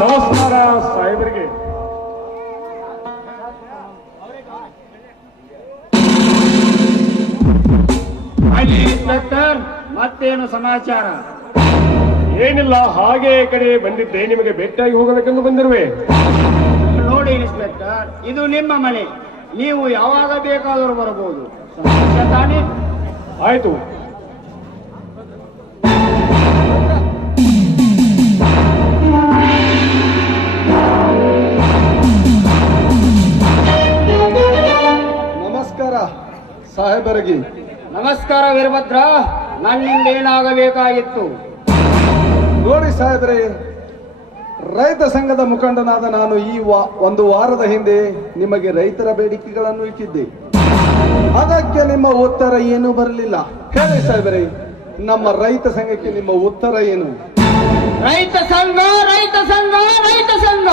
ನಮಸ್ಕಾರ ಸಾಹೇಬರಿಗೆ. ಇನ್ಸ್ಪೆಕ್ಟರ್, ಮತ್ತೇನು ಸಮಾಚಾರ? ಏನಿಲ್ಲ, ಹಾಗೆ ಈ ಕಡೆ ಬಂದಿದ್ದೆ, ನಿಮಗೆ ಭೇಟಿಯಾಗಿ ಹೋಗಬೇಕೆಂದು ಬಂದಿರುವೆ. ನೋಡಿ ಇನ್ಸ್ಪೆಕ್ಟರ್, ಇದು ನಿಮ್ಮ ಮನೆ, ನೀವು ಯಾವಾಗ ಬೇಕಾದರೂ ಬರಬಹುದು. ಸಮಸ್ಯೆ ತಾನೇ? ಆಯ್ತು. ನಮಸ್ಕಾರ ಸಾಹೇಬರಿಗೆ. ನಮಸ್ಕಾರ ವೀರಭದ್ರ, ನನ್ನಿಂದ ಏನಾಗಬೇಕಾಗಿತ್ತು? ನೋಡಿ ಸಾಹೇಬ್ರೆ, ರೈತ ಸಂಘದ ಮುಖಂಡನಾದ ನಾನು ಒಂದು ವಾರದ ಹಿಂದೆ ನಿಮಗೆ ರೈತರ ಬೇಡಿಕೆಗಳನ್ನು ಇಟ್ಟಿದ್ದೆ. ಅದಕ್ಕೆ ನಿಮ್ಮ ಉತ್ತರ ಏನೂ ಬರಲಿಲ್ಲ. ಹೇಳಿ ಸಾಹೇಬ್ರೆ, ನಮ್ಮ ರೈತ ಸಂಘಕ್ಕೆ ನಿಮ್ಮ ಉತ್ತರ ಏನು? ರೈತ ಸಂಘ, ರೈತ ಸಂಘ, ರೈತ ಸಂಘ.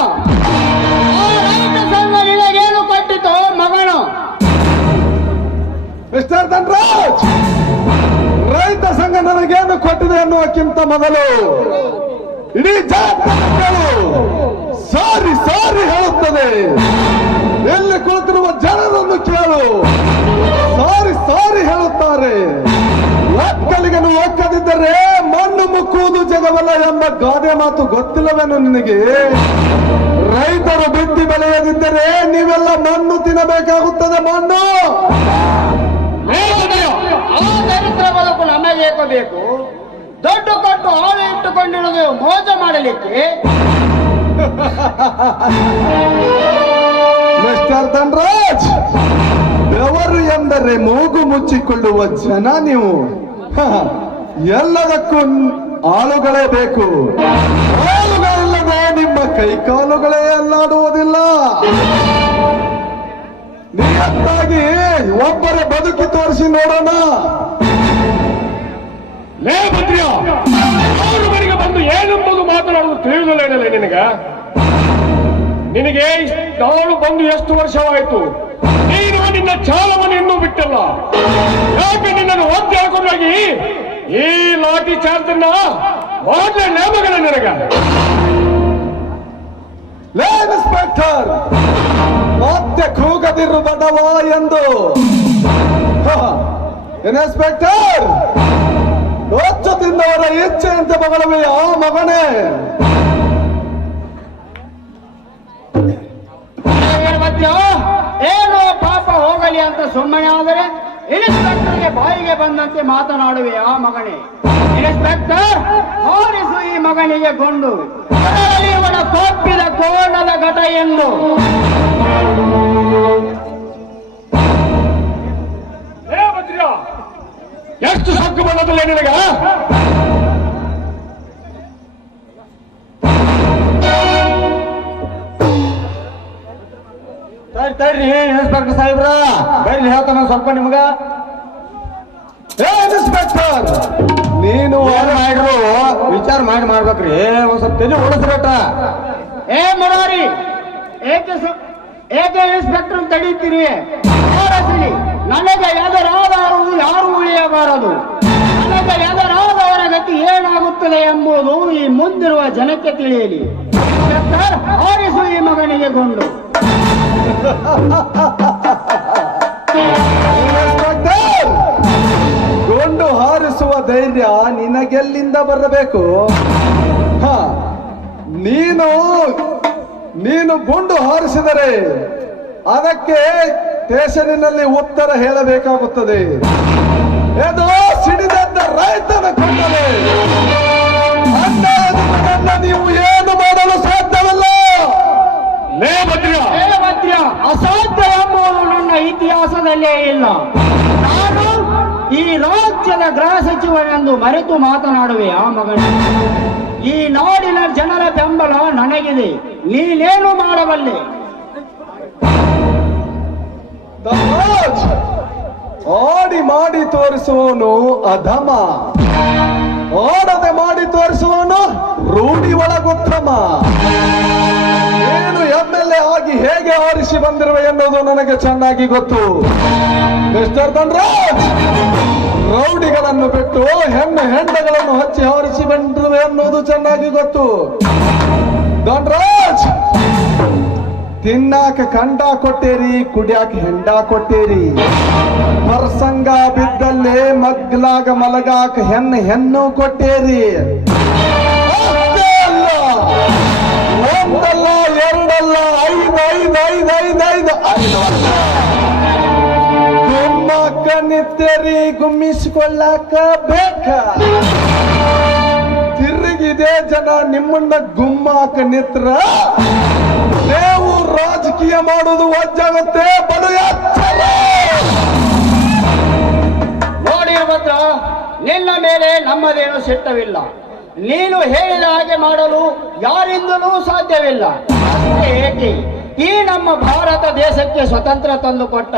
ಆ ರೈತ ಸಂಘ ನಿನಗೇನು ಕೊಟ್ಟಿತು ಮಗನು? ಮಿಸ್ಟರ್ ಧನರಾಜ್, ರೈತ ಸಂಘ ನನಗೇನು ಕೊಟ್ಟಿದೆ ಅನ್ನುವಕ್ಕಿಂತ ಮೊದಲು ಇಡೀ ಜಾತಿಗಳು ಸಾರಿ ಸಾರಿ ಹೇಳುತ್ತದೆ. ಎಲ್ಲಿ ಕುಳಿತಿರುವ ಜನರನ್ನು ಕೇಳು, ಸಾರಿ ಸಾರಿ ಹೇಳುತ್ತಾರೆ. ಒಕ್ಕಲಿಗನು ಒಕ್ಕದಿದ್ದರೆ ಮಣ್ಣು ಮುಕ್ಕುವುದು ಜಗವಲ್ಲ ಎಂಬ ಗಾದೆ ಮಾತು ಗೊತ್ತಿಲ್ಲವೇನು ನಿನಗೆ? ರೈತರು ಬಿತ್ತಿ ಬೆಳೆಯದಿದ್ದರೆ ನೀವೆಲ್ಲ ಮಣ್ಣು ತಿನ್ನಬೇಕಾಗುತ್ತದೆ. ಮಣ್ಣು ಆ ದರಿದ್ರ ಬದುಕು ನಮಗೆ ಬೇಕು. ದೊಡ್ಡ ಕೊಟ್ಟು ಆಳು ಇಟ್ಟುಕೊಂಡಿರುವುದು ಮೋಸ ಮಾಡಲಿಕ್ಕೆ. ಮಿಸ್ಟರ್ ಧನರಾಜ್, ಬೆವರು ಎಂದರೆ ಮೂಗು ಮುಚ್ಚಿಕೊಳ್ಳುವ ಜನ ನೀವು. ಎಲ್ಲದಕ್ಕೂ ಆಳುಗಳೇ ಬೇಕು. ಆಳುಗಳಿಲ್ಲದೆ ನಿಮ್ಮ ಕೈಕಾಲುಗಳೇ ಅಲ್ಲಾಡುವುದಿಲ್ಲ. ನಿಯತ್ತಾಗಿ ಒಬ್ಬರೇ ಬದುಕಿ ತೋರಿಸಿ ನೋಡೋಣ. ಲೇ ಭದ್ರ್ಯ, ಅವ್ರ ಮನೆಗೆ ಬಂದು ಏನೆಂಬುದು ಮಾತನಾಡುವುದು ತಿಳಿಯುವುದಿಲ್ಲ ನಿನಗೆ ನಾನು ಬಂದು ಎಷ್ಟು ವರ್ಷವಾಯಿತು? ನೀನು ನಿನ್ನ ಚಾಲವನ್ನು ಇನ್ನೂ ಬಿಟ್ಟಲ್ಲ. ಯಾಕೆ ನಿನ್ನನ್ನು ಒತ್ತಿ ಹಾಕೊಂಡಾಗಿ ಈ ಲಾಠಿ ಚಾರ್ಜ್ ಮಾಡಲೇ ನೇಮಗಳ ನಿನಗ? ಲೇ ಇನ್ಸ್ಪೆಕ್ಟರ್, ಮತ್ತೆ ಕೂಗದಿರು ಬಡವ ಎಂದು. ಇನ್ಸ್ಪೆಕ್ಟರ್, ರೊಚ್ಚ ತಿಂದವರ ಇಚ್ಛೆಯಂತೆ ಮಗಳವೇ ಆ ಮಗನೇ. ಏನು ಪಾಪ ಹೋಗಲಿ ಅಂತ ಸುಮ್ಮನೆ ಆದರೆ ಇನ್ಸ್ಪೆಕ್ಟರ್ಗೆ ಬಾಯಿಗೆ ಬಂದಂತೆ ಮಾತನಾಡುವೆ ಆ ಮಗನೇ. ಇನ್ಸ್ಪೆಕ್ಟರ್, ಹಾರಿಸು ಈ ಮಗನಿಗೆ ಗೊಂಡು, ಅದರಲ್ಲಿ ಇವನ ಕೊಪ್ಪಿದ ಕೋಣದ ಘಟ ಎಂದು. ಲೇ ಭದ್ರ್ಯ, ಎಷ್ಟು ಸೊಕ್ಕು ಬಂದದಲ್ಲ ನಿನಗ? ತಡ್ರಿ ಇನ್ಸ್ಪೆಕ್ಟರ್ ಸಾಹೇಬ್ರ, ಬರ್ರಿ ಹೇಳ್ತಾನ ಸ್ವಲ್ಪ ನಿಮ್ಗ. ಇನ್ಸ್ಪೆಕ್ಟರ್, ನೀನು ಮಾಡ್ರು ವಿಚಾರ ಮಾಡ್ಬೇಕ್ರಿ. ಒಂದ್ ಸ್ವಲ್ಪ ತಲೆ ಓಡಿಸ್ಬೇಟ. ಏ ಮುರಾರಿ, ಏಕೆ ಇನ್ಸ್ಪೆಕ್ಟರ್ ತಡೀತೀರಿ? ಹೋರಾಟಲಿ ನನಗೆ ಎದುರಾದವರು ಯಾರು ಉಳಿಯಬಾರದು. ನನಗೆ ಎದುರಾದವರ ಗತಿ ಏನಾಗುತ್ತದೆ ಎಂಬುದು ಈ ಮುಂದಿರುವ ಜನಕ್ಕೆ ತಿಳಿಯಲಿ. ಇನ್ಸ್ಪೆಕ್ಟರ್, ಹಾರಿಸು ಈ ಮಗನಿಗೆ ಗೊಂಡು. ಇನ್ಸ್ಪೆಕ್ಟರ್, ಗೊಂಡು ಹಾರಿಸುವ ಧೈರ್ಯ ನಿನಗೆಲ್ಲಿಂದ ಬರಬೇಕು? ನೀನು ಗುಂಡು ಹಾರಿಸಿದರೆ ಅದಕ್ಕೆ ಸ್ಟೇಷನ್ನಲ್ಲಿ ಉತ್ತರ ಹೇಳಬೇಕಾಗುತ್ತದೆ. ಇದು ಸಿಡಿದದ್ದ ರೈತನ ಕೊಂಡರೆ ಅನ್ನ ನೀವು ಏನು ಮಾಡಲು ಸಾಧ್ಯವಿಲ್ಲ. ಲೇ ಭದ್ರ್ಯ, ಅಸಾಧ್ಯ ಎಂಬುದು ನನ್ನ ಇತಿಹಾಸದಲ್ಲೇ ಇಲ್ಲ. ನಾನು ಈ ರಾಜ್ಯದ ಗೃಹ ಸಚಿವನೆಂದು ಮರೆತು ಮಾತನಾಡುವೆ ಆ ಮಗನ. ಈ ನಾಡಿನ ಜನರ ಬೆಂಬಲ ನನಗಿದೆ, ನೀನೇನು ಮಾಡಬಲ್ಲೆ? ಆಡಿ ಮಾಡಿ ತೋರಿಸುವವನು ಅಧಮ, ಆಡದೆ ಮಾಡಿ ತೋರಿಸುವವನು ರೂಢಿ ಒಳಗುತ್ತಮ. ಏನು MLA ಆಗಿ ಹೇಗೆ ಆರಿಸಿ ಬಂದಿರುವೆ ಎನ್ನುವುದು ನನಗೆ ಚೆನ್ನಾಗಿ ಗೊತ್ತು. ಮಿಸ್ಟರ್ ಧನರಾಜ್, ರೌಡಿಗಳನ್ನು ಬಿಟ್ಟು ಹೆಣ್ಣು ಹೆಂಡಗಳನ್ನು ಹಚ್ಚಿ ಹಾರಿಸಿ ಬಂದಿರುವೆ ಅನ್ನೋದು ಚೆನ್ನಾಗಿ ಗೊತ್ತು. ಧನ್ರಾಜ್, ತಿನ್ನಾಕ ಕಂಡ ಕೊಟ್ಟೇರಿ, ಕುಡಿಯಾಕ ಹೆಂಡ ಕೊಟ್ಟೇರಿ. ಪ್ರಸಂಗ ಬಿದ್ದಲ್ಲೇ ಮಗ್ಲಾಗ ಮಲಗಾಕ ಹೆಣ್ಣು ಕೊಟ್ಟೇರಿ. ಅಷ್ಟೇ ಅಲ್ಲ, ಒಂದಲ್ಲ ಎರಡಲ್ಲ, ಐದು ಗುಮ್ಮಕ್ಕ ನಿತ್ಯರಿ, ಗುಮ್ಮಿಸಿಕೊಳ್ಳಾಕ ಬೇಕ. ತಿರುಗಿದೆ ಜನ ನಿಮ್ಮನ್ನ ಗುಮ್ಮಾಕ ನಿತ್ರ ನೀವು ರಾಜಕೀಯ ಮಾಡೋದು ವಜ್ಜಾಗುತ್ತೆ. ಬಡು ಎಚ್ಚರ. ನೋಡಿ ಭದ್ರ, ನಿನ್ನ ಮೇಲೆ ನಮ್ಮದೇನು ಸಿಟ್ಟವಿಲ್ಲ. ನೀನು ಹೇಳಿದ ಹಾಗೆ ಮಾಡಲು ಯಾರಿಂದಲೂ ಸಾಧ್ಯವಿಲ್ಲ. ಅಷ್ಟೇ ಏಕೆ, ಈ ನಮ್ಮ ಭಾರತ ದೇಶಕ್ಕೆ ಸ್ವತಂತ್ರ ತಂದುಕೊಟ್ಟ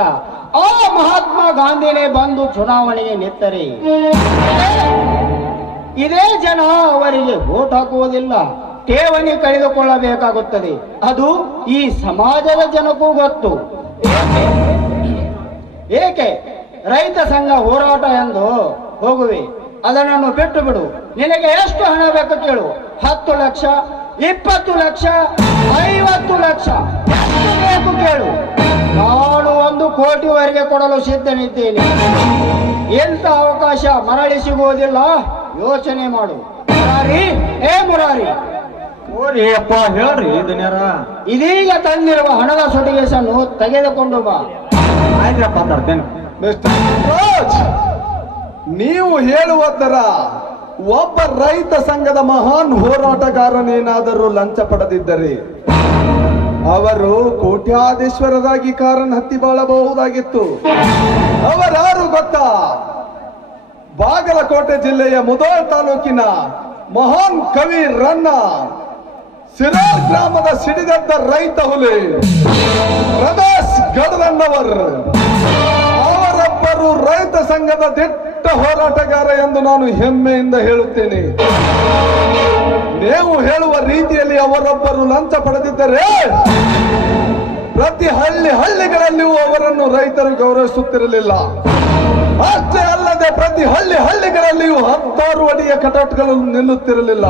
ಆ ಮಹಾತ್ಮ ಗಾಂಧಿನೇ ಬಂದು ಚುನಾವಣೆಗೆ ನಿತ್ತರೆ ಇದೇ ಜನ ಅವರಿಗೆ ವೋಟ್ ಹಾಕುವುದಿಲ್ಲ, ಠೇವಣಿ ಕಳೆದುಕೊಳ್ಳಬೇಕಾಗುತ್ತದೆ. ಅದು ಈ ಸಮಾಜದ ಜನಕ್ಕೂ ಗೊತ್ತು. ಏಕೆ ರೈತ ಸಂಘ ಹೋರಾಟ ಎಂದು ಹೋಗುವೆ, ಅದನ್ನು ಬಿಟ್ಟು ಬಿಡು. ನಿನಗೆ ಎಷ್ಟು ಹಣ ಬೇಕು ಕೇಳು. 10 ಲಕ್ಷ, 20 ಲಕ್ಷ, 50 ಲಕ್ಷ, ಎಷ್ಟು ಬೇಕು ಕೇಳು. ನಾನು 1 ಕೋಟಿವರೆಗೆ ಕೊಡಲು ಸಿದ್ಧನಿದ್ದೇನೆ. ಎಂತ ಅವಕಾಶ ಮರಳಿ ಸಿಗುವುದಿಲ್ಲ, ಯೋಚನೆ ಮಾಡು. ಮುರಾರಿ, ಮುರಾರಿ, ಓರಿ ಅಪ್ಪ, ಹೇಳ್ರಿ ದುನಿಯಾರ. ಇದೀಗ ತಂದಿರುವ ಹಣದ ಸೊಟಿಗೆಸನ್ನು ತೆಗೆದುಕೊಂಡು ಬಾ. ಆಯ್ತ್ರಪ್ಪ, ತರ್ತೇನೆ. ಮಿಸ್ಟರ್ ರಾಜ್, ನೀವು ಹೇಳುವ ತರ ಒಬ್ಬ ರೈತ ಸಂಘದ ಮಹಾನ್ ಹೋರಾಟಗಾರನೇನಾದರೂ ಲಂಚ ಪಡೆದಿದ್ದರೆ ಅವರು ಕೋಟ್ಯಾಧೀಶ್ವರರಾಗಿ ಕಾರನ್ನು ಹತ್ತಿ ಬಾಳಬಹುದಾಗಿತ್ತು. ಅವರಾರು ಗೊತ್ತಾ? ಬಾಗಲಕೋಟೆ ಜಿಲ್ಲೆಯ ಮುಧೋಳ್ ತಾಲೂಕಿನ ಮಹಾನ್ ಕವಿ ರನ್ನ, ಸಿರಾರ್ ಗ್ರಾಮದ ಸಿಡಿದದ್ದ ರೈತ ಹುಲಿ ರಮೇಶ್ ಗಡದಣ್ಣವರ್. ಅವರೊಬ್ಬರು ರೈತ ಸಂಘದ ದಿಟ್ಟ ಹೋರಾಟಗಾರ ಎಂದು ನಾನು ಹೆಮ್ಮೆಯಿಂದ ಹೇಳುತ್ತೇನೆ. ನೀವು ಹೇಳುವ ರೀತಿಯಲ್ಲಿ ಅವರೊಬ್ಬರು ಲಂಚ ಪಡೆದಿದ್ದರೆ ಪ್ರತಿ ಹಳ್ಳಿಗಳಲ್ಲಿಯೂ ಅವರನ್ನು ರೈತರು ಗೌರವಿಸುತ್ತಿರಲಿಲ್ಲ. ಅಷ್ಟೇ ಅಲ್ಲದೆ ಪ್ರತಿ ಹಳ್ಳಿಗಳಲ್ಲಿಯೂ 10 ಅಡಿಯ ಕಟೌಟ್ಗಳು ನಿಲ್ಲುತ್ತಿರಲಿಲ್ಲ.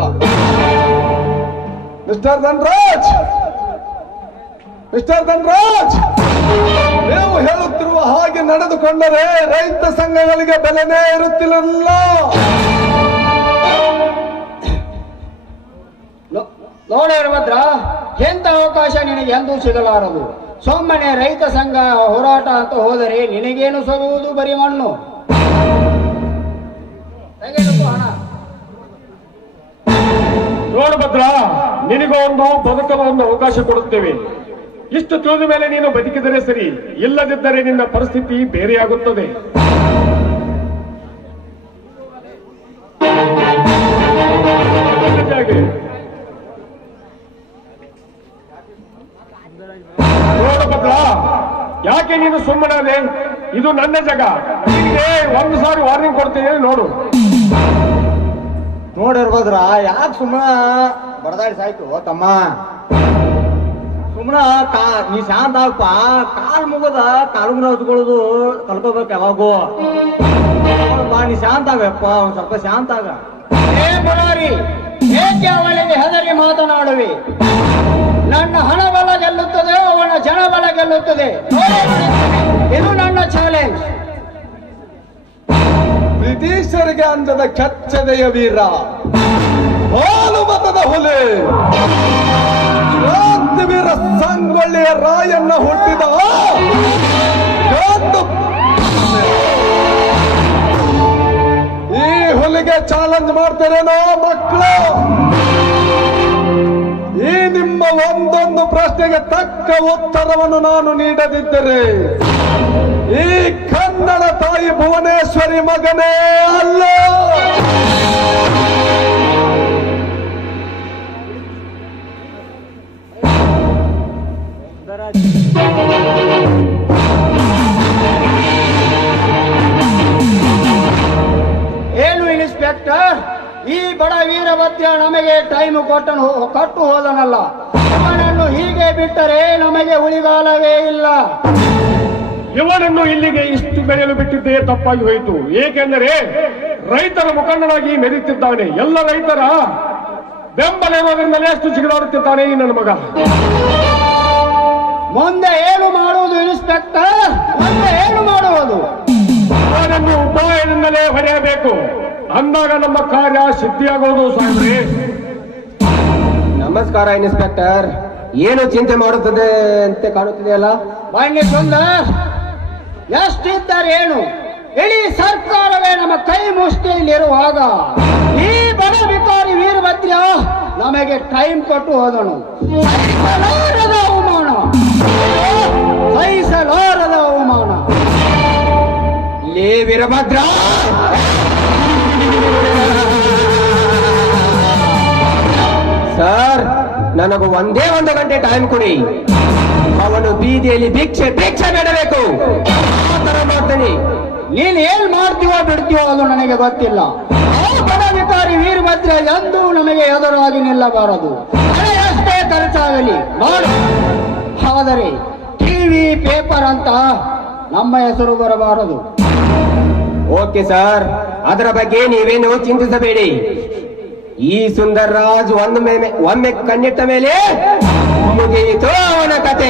ಮಿಸ್ಟರ್ ಧನ್ರಾಜ್, ನೀವು ಹೇಳುತ್ತಿರುವ ಹಾಗೆ ನಡೆದುಕೊಂಡರೆ ರೈತ ಸಂಘಗಳಿಗೆ ಬೆಲೆನೇ ಇರುತ್ತಿರಲಿಲ್ಲ. ನೋಡಿ ಭದ್ರ, ಎಂತ ಅವಕಾಶ ನಿನಗೆ ಎಂದೂ ಸಿಗಲಾರದು. ಸುಮ್ಮನೆ ರೈತ ಸಂಘ ಹೋರಾಟ ಅಂತ ಹೋದರೆ ನಿನಗೇನು ಸರುವುದು, ಬರೀ ಮಣ್ಣು. ತೆಗೆದುಕೋ ಹಣ. ನೋಡು ಭದ್ರ, ನಿನಗೂ ಬದುಕಲು ಒಂದು ಅವಕಾಶ ಕೊಡುತ್ತೇವೆ. ಇಷ್ಟು ತಿಳಿದ ಮೇಲೆ ನೀನು ಬದುಕಿದರೆ ಸರಿ, ಇಲ್ಲದಿದ್ದರೆ ನಿನ್ನ ಪರಿಸ್ಥಿತಿ ಬೇರೆಯಾಗುತ್ತದೆ. ನೋಡು ಭದ್ರ, ಯಾಕೆ ನೀನು ಸುಮ್ಮನಾದೆ? ಇದು ನನ್ನ ಜಾಗ. ನಿನಗೆ 1 ಸಾರಿ ವಾರ್ನಿಂಗ್ ಕೊಡ್ತೀನಿ, ನೋಡು. ನೋಡಿರ್ಬೋದ್ರ, ಯಾಕೆ ಸುಮ್ಮನ ಬಡದಾಡಿ ಸಾಯ್ತು ತಮ್ಮ. ಸುಮ್ಮನ ನೀ ಶಾಂತ ಆಗಪ್ಪ. ಕಾಲ್ ಮುಗದ ಕಾಲು ಮುಗ ಹಚ್ಕೊಳ್ಳೋದು ಕಲ್ಕೋಬೇಕು ಯಾವಾಗೂ. ನೀ ಶಾಂತ ಆಗಪ್ಪ, ಒಂದ್ ಸ್ವಲ್ಪ ಶಾಂತ ಆಗ. ಮುರಾರಿ, ಏಕೆ ಅವಳಿಗೆ ಹೆದರಿ ಮಾತನಾಡುವೆ? ನನ್ನ ಹಣ ಬಲ ಗೆಲ್ಲುತ್ತದೆ, ಅವನ ಜನ ಬಲ ಗೆಲ್ಲುತ್ತದೆ. ಇದು ನನ್ನ ಚಾಲೆಂಜ್. ಬ್ರಿಟಿಷರಿಗೆ ಅಂಜದ ಕೆಚ್ಚದೆಯ ವೀರ, ಹಾಲು ಮತದ ಹುಲಿ, ಕ್ರಾಂತಿವೀರ ಸಂಗೊಳ್ಳಿಯ ರಾಯಣ್ಣ ಹುಟ್ಟಿದ ಈ ಹುಲಿಗೆ ಚಾಲೆಂಜ್ ಮಾಡ್ತಾರೇನೋ ಮಕ್ಕಳು? ಈ ನಿಮ್ಮ ಒಂದೊಂದು ಪ್ರಶ್ನೆಗೆ ತಕ್ಕ ಉತ್ತರವನ್ನು ನಾನು ನೀಡದಿದ್ದರೆ ಈ ಕನ್ನಡ ತಾಯಿ ಭುವನೇಶ್ವರಿ ಮಗನೇ ಅಲ್ಲ. ಏನು ಇನ್ಸ್ಪೆಕ್ಟರ್, ಈ ಬಡ ವೀರಭದ್ರ ನಮಗೆ ಟೈಮ್ ಕೊಟ್ಟು ಹೋದನಲ್ಲ. ಅವನನ್ನು ಹೀಗೆ ಬಿಟ್ಟರೆ ನಮಗೆ ಉಳಿಗಾಲವೇ ಇಲ್ಲ. ಇವನನ್ನು ಇಲ್ಲಿಗೆ ಇಷ್ಟು ಬೆಳೆಯಲು ಬಿಟ್ಟಿದ್ದೇ ತಪ್ಪಾಗಿ ಹೋಯಿತು. ಏಕೆಂದರೆ ರೈತರ ಮುಖಂಡನಾಗಿ ಮೆರೆಯುತ್ತಿದ್ದಾನೆ. ಎಲ್ಲ ರೈತರ ಬೆಂಬಲ ಇರೋದ್ರಿಂದಲೇ ಅಷ್ಟು ಜಿಗಿದಾಡುತ್ತಿದ್ದಾನೆ ಈ ನನ್ನ ಮಗ. ಮುಂದೆ ಏನು ಮಾಡುವುದು ಇನ್ಸ್ಪೆಕ್ಟರ್? ಮುಂದೆ ಏನು ಮಾಡುವುದು? ಅವನನ್ನು ಉಪಾಯದಿಂದಲೇ ಹೊಡೆಯಬೇಕು. ಅಂದಾಗ ನಮ್ಮ ಕಾರ್ಯ ಸಿದ್ಧಿಯಾಗುವುದು ಸಾಹೇಬ್ರೆ. ನಮಸ್ಕಾರ ಇನ್ಸ್ಪೆಕ್ಟರ್. ಏನು ಚಿಂತೆ ಮಾಡುತ್ತದೆ ಅಂತ ಕಾಣುತ್ತಿದೆಯಲ್ಲ? ಬನ್ನಿ ಸುಂದರ್, ಎಷ್ಟಿದ್ದಾರೆ ಏನು? ಇಡೀ ಸರ್ಕಾರವೇ ನಮ್ಮ ಕೈ ಮುಷ್ಟಿಯಲ್ಲಿರುವಾಗ ಈ ಬಡ ವಿಕಾರಿ ವೀರಭದ್ರ ನಮಗೆ ಟೈಮ್ ಕೊಟ್ಟು ಹೋದನು. ಸಹಿಸಲಾರದ ಅವಮಾನ, ಸಹಿಸಲಾರದ ಅವಮಾನ. ಲೇ ವೀರಭದ್ರ, ಸರ್ ನನಗೂ ಒಂದೇ ಒಂದು ಗಂಟೆ ಟೈಮ್ ಕೊಡಿ. ಅವನು ಬೀದಿಯಲ್ಲಿ ಭಿಕ್ಷೆ ಬೇಡಬೇಕು. ಆ ತರ ಮಾಡ್ತೀನಿ. ನೀನ್ ಏನ್ ಮಾಡ್ತೀವೋ ಬಿಡ್ತೀವೋ ಅದು ನನಗೆ ಗೊತ್ತಿಲ್ಲ. ಆ ಬಡ ವಿಕಾರಿ ವೀರಭದ್ರ ಎಂದೂ ನಮಗೆ ಎದುರಾಗಿ ನಿಲ್ಲಬಾರದು. ಹಣ ಎಷ್ಟೇ ಖರ್ಚಾಗಲಿ ಮಾಡು, ಆದರೆ ಟಿವಿ ಪೇಪರ್ ಅಂತ ನಮ್ಮ ಹೆಸರು ಬರಬಾರದು. ಓಕೆ ಸರ್, ಅದರ ಬಗ್ಗೆ ನೀವೇನು ಚಿಂತಿಸಬೇಡಿ. ಈ ಸುಂದರ್ ರಾಜ್ ಒಮ್ಮೆ ಕಣ್ಣಿಟ್ಟ ಮೇಲೆ ಮುಗಿಯಿತು ಅವನ ಕಥೆ.